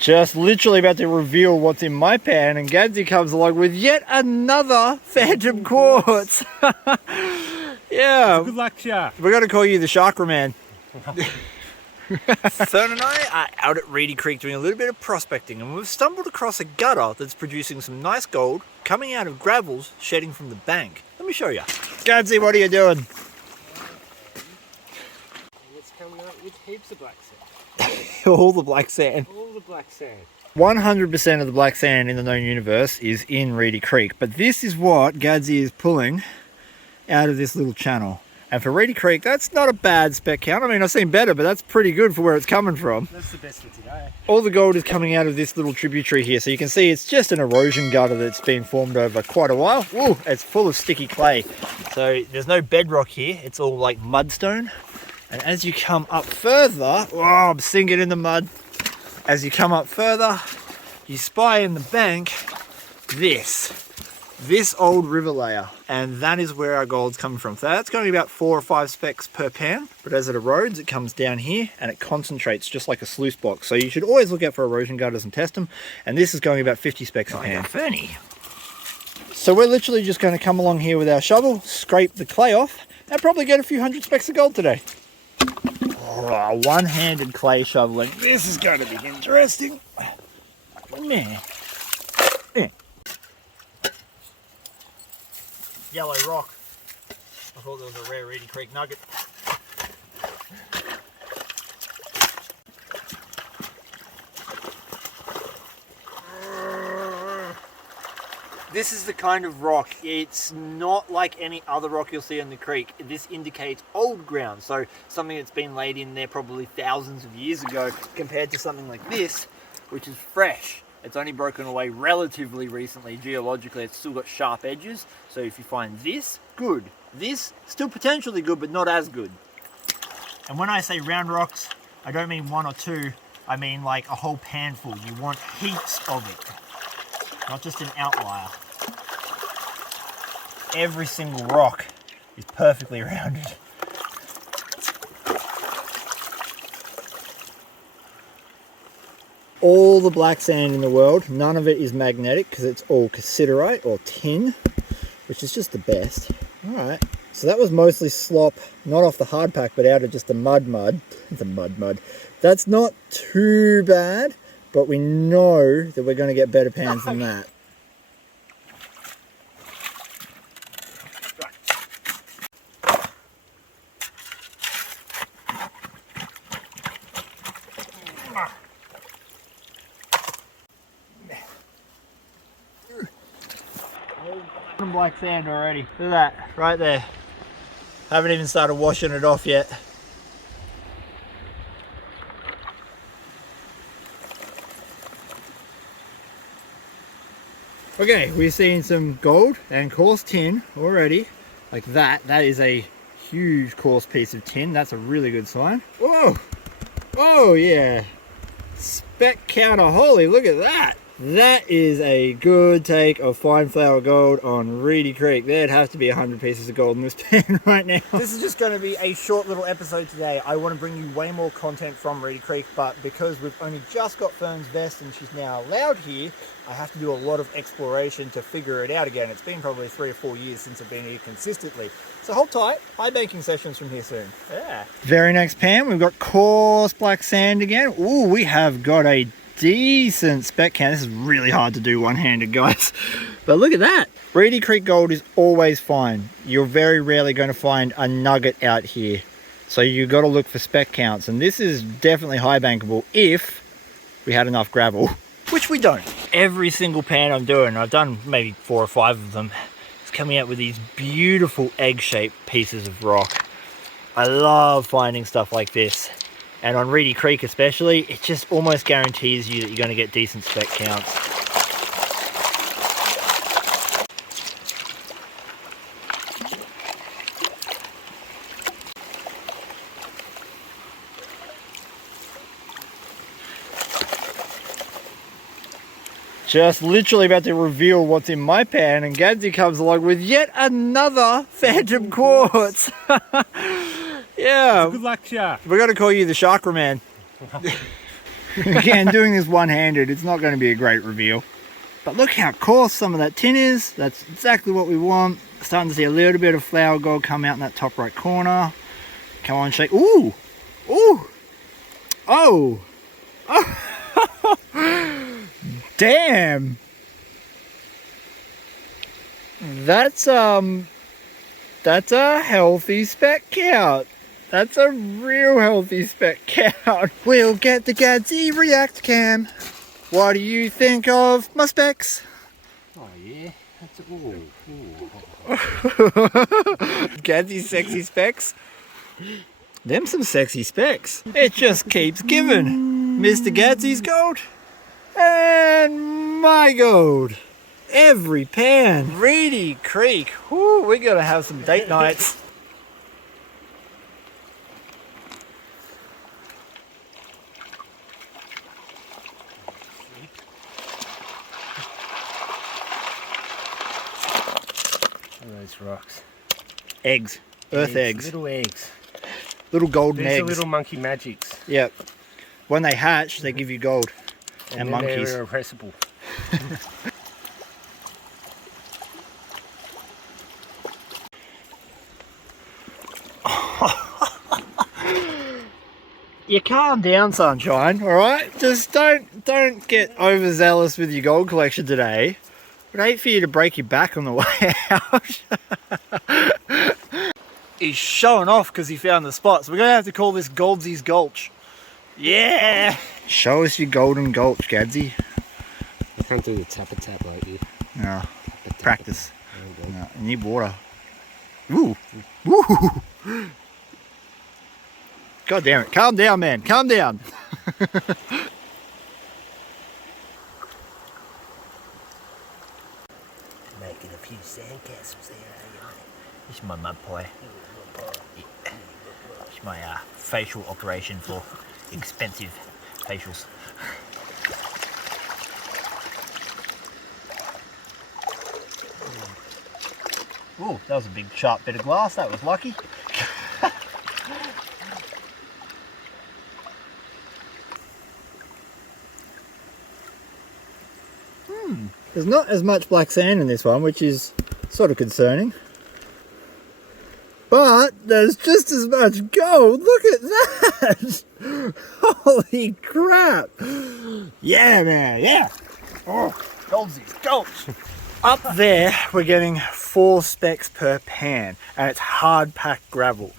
Just literally about to reveal what's in my pan, and Gadsy comes along with yet another Phantom Quartz. Yeah. Good luck shark. We're going to call you the Sharkra Man. Fern and I are out at Reedy Creek doing a little bit of prospecting, and we've stumbled across a gutter that's producing some nice gold coming out of gravels shedding from the bank. Let me show you. Gadsy, what are you doing? It's coming up with heaps of black sand. All the black sand. All the black sand. 100% of the black sand in the known universe is in Reedy Creek, but this is what Gadsy is pulling out of this little channel. And for Reedy Creek, that's not a bad spec count. I mean, I've seen better, but that's pretty good for where it's coming from. That's the best for today. All the gold is coming out of this little tributary here. So you can see it's just an erosion gutter that's been formed over quite a while. Ooh, it's full of sticky clay. So there's no bedrock here. It's all like mudstone. And as you come up further, oh, I'm sinking in the mud. As you come up further, you spy in the bank this old river layer, and that is where our gold's coming from. So that's going to be about 4 or 5 specs per pan, but as it erodes, it comes down here and it concentrates just like a sluice box. So you should always look out for erosion gutters and test them, and this is going about 50 specs a pan. Fernie. So we're literally just going to come along here with our shovel, scrape the clay off, and probably get a few hundred specks of gold today. Oh, one-handed clay shoveling. This is going to be interesting. Man. Yeah. Yellow rock. I thought there was a rare Reedy Creek nugget. This is the kind of rock, it's not like any other rock you'll see in the creek. This indicates old ground, so something that's been laid in there probably thousands of years ago, compared to something like this, which is fresh. It's only broken away relatively recently. Geologically, it's still got sharp edges, so if you find this, good. This, still potentially good, but not as good. And when I say round rocks, I don't mean 1 or 2, I mean like a whole panful. You want heaps of it, not just an outlier. Every single rock is perfectly rounded. All the black sand in the world, none of it is magnetic because it's all cassiterite or tin, which is just the best. Alright, so that was mostly slop, not off the hard pack, but out of just the mud. The mud. That's not too bad, but we know that we're going to get better pans than that. Black sand already. Look at that, right there. Haven't even started washing it off yet. Okay, we're seeing some gold and coarse tin already. Like that. That is a huge coarse piece of tin. That's a really good sign. Whoa! Oh yeah! Spec counter, holy, look at that! That is a good take of fine flour gold on Reedy Creek. There'd have to be 100 pieces of gold in this pan right now. This is just going to be a short little episode today. I want to bring you way more content from Reedy Creek, but because we've only just got Fern's vest and she's now allowed here, I have to do a lot of exploration to figure it out again. It's been probably 3 or 4 years since I've been here consistently. So hold tight, high banking sessions from here soon. Yeah. Very next pan, we've got coarse black sand again. Ooh, we have got a decent spec count. This is really hard to do one-handed, guys, but look at that. Reedy Creek gold is always fine. You're very rarely going to find a nugget out here, so you got to look for spec counts, and this is definitely high bankable if we had enough gravel, which we don't. Every single pan I'm doing, I've done maybe 4 or 5 of them, is coming out with these beautiful egg-shaped pieces of rock. I love finding stuff like this. And on Reedy Creek especially, it just almost guarantees you that you're going to get decent spec counts. Just literally about to reveal what's in my pan, and Gadsy comes along with yet another Phantom Quartz. Yeah. Good luck shark. We're going to call you the Sharkra Man. Again, doing this one-handed, it's not going to be a great reveal. But look how coarse some of that tin is. That's exactly what we want. Starting to see a little bit of flower gold come out in that top right corner. Come on, shake. Ooh! Ooh! Oh! Oh! Damn! That's a healthy spec count. That's a real healthy spec count. We'll get the Gadsy React Cam. What do you think of my specs? Oh yeah, that's ooh. Gadsy sexy specs. Them some sexy specs. It just keeps giving. Mr. Gadsy's gold and my gold. Every pan. Reedy Creek. Whoo, we gotta have some date nights. Those rocks. Eggs. Earth eggs. Little eggs. Little golden These eggs. are little monkey magics. Yep. When they hatch, they give you gold. And monkeys. They're irrepressible. You calm down, sunshine, alright? Just don't get overzealous with your gold collection today. I'd hate for you to break your back on the way out. He's showing off because he found the spot, so we're going to have to call this Goldsy's Gulch. Yeah! Show us your golden gulch, Gadsy. I can't do the tap-a-tap like you. No, practice. No, you need water. Ooh! Ooh! God damn it, calm down, man, calm down. Making a few sandcastles there, This is my mud pie. It's my facial operation for expensive facials. Oh, that was a big sharp bit of glass, that was lucky. There's not as much black sand in this one, which is sort of concerning. But there's just as much gold. Look at that! Holy crap! Yeah, man, yeah! Oh, Goldsy's Gulch! Up there, we're getting 4 specs per pan, and it's hard packed gravel.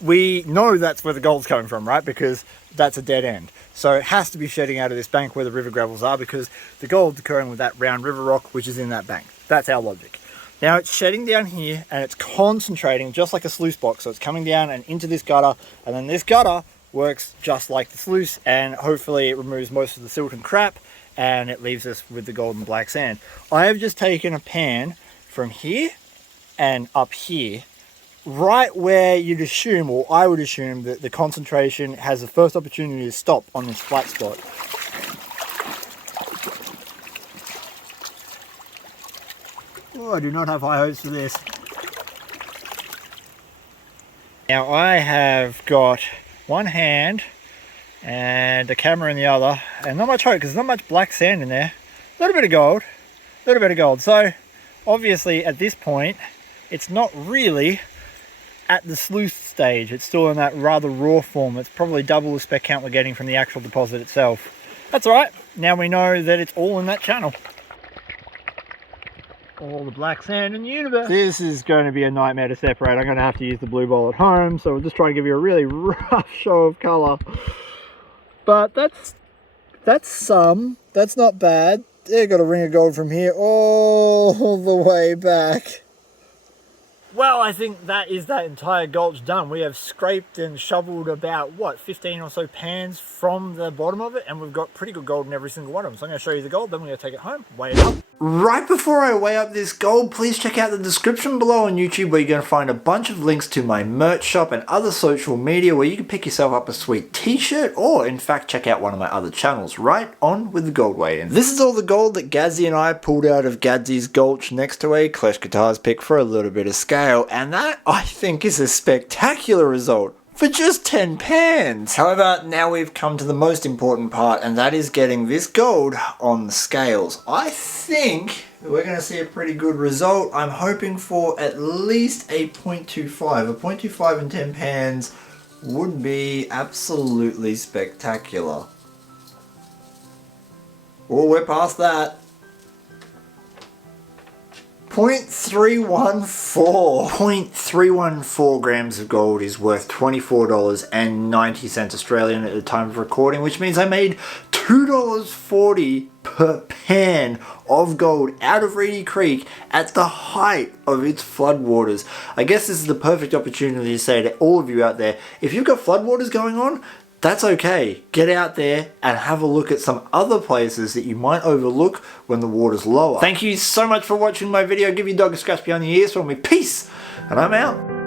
We know that's where the gold's coming from, right? Because that's a dead end. So it has to be shedding out of this bank where the river gravels are, because the gold's occurring with that round river rock, which is in that bank. That's our logic. Now it's shedding down here and it's concentrating just like a sluice box. So it's coming down and into this gutter, and then this gutter works just like the sluice, and hopefully it removes most of the silt and crap and it leaves us with the gold and black sand. I have just taken a pan from here and up here, right where you'd assume, or I would assume, that the concentration has the first opportunity to stop on this flat spot. Oh, I do not have high hopes for this. Now I have got one hand and a camera in the other, and not much hope because there's not much black sand in there. A little bit of gold, a little bit of gold. So obviously at this point, it's not really at the sleuth stage. It's still in that rather raw form. It's probably double the spec count we're getting from the actual deposit itself. That's all right. Now we know that it's all in that channel. All the black sand in the universe. This is going to be a nightmare to separate. I'm going to have to use the blue bowl at home, so we'll just try and give you a really rough show of colour. But that's some. That's not bad. Yeah, got a ring of gold from here all the way back. Well, I think that is that entire gulch done. We have scraped and shoveled about, what, 15 or so pans from the bottom of it, and we've got pretty good gold in every single one of them. So I'm going to show you the gold, then we're going to take it home, weigh it up. Right before I weigh up this gold, please check out the description below on YouTube, where you're going to find a bunch of links to my merch shop and other social media where you can pick yourself up a sweet t-shirt, or in fact check out one of my other channels. Right on with the gold weigh-in. This is all the gold that Gadsy and I pulled out of Gadsy's Gulch next to a Clash Guitars pick for a little bit of scale, and that, I think, is a spectacular result for just 10 pans. However, now we've come to the most important part, and that is getting this gold on the scales. I think we're going to see a pretty good result. I'm hoping for at least a 0.25. A 0.25 in 10 pans would be absolutely spectacular. Oh, we're past that. 0.314. 0.314 grams of gold is worth $24.90 Australian at the time of recording, which means I made $2.40 per pan of gold out of Reedy Creek at the height of its floodwaters. I guess this is the perfect opportunity to say to all of you out there, if you've got floodwaters going on, that's okay. Get out there and have a look at some other places that you might overlook when the water's lower. Thank you so much for watching my video. Give your dog a scratch behind the ears for me. Peace! And I'm out.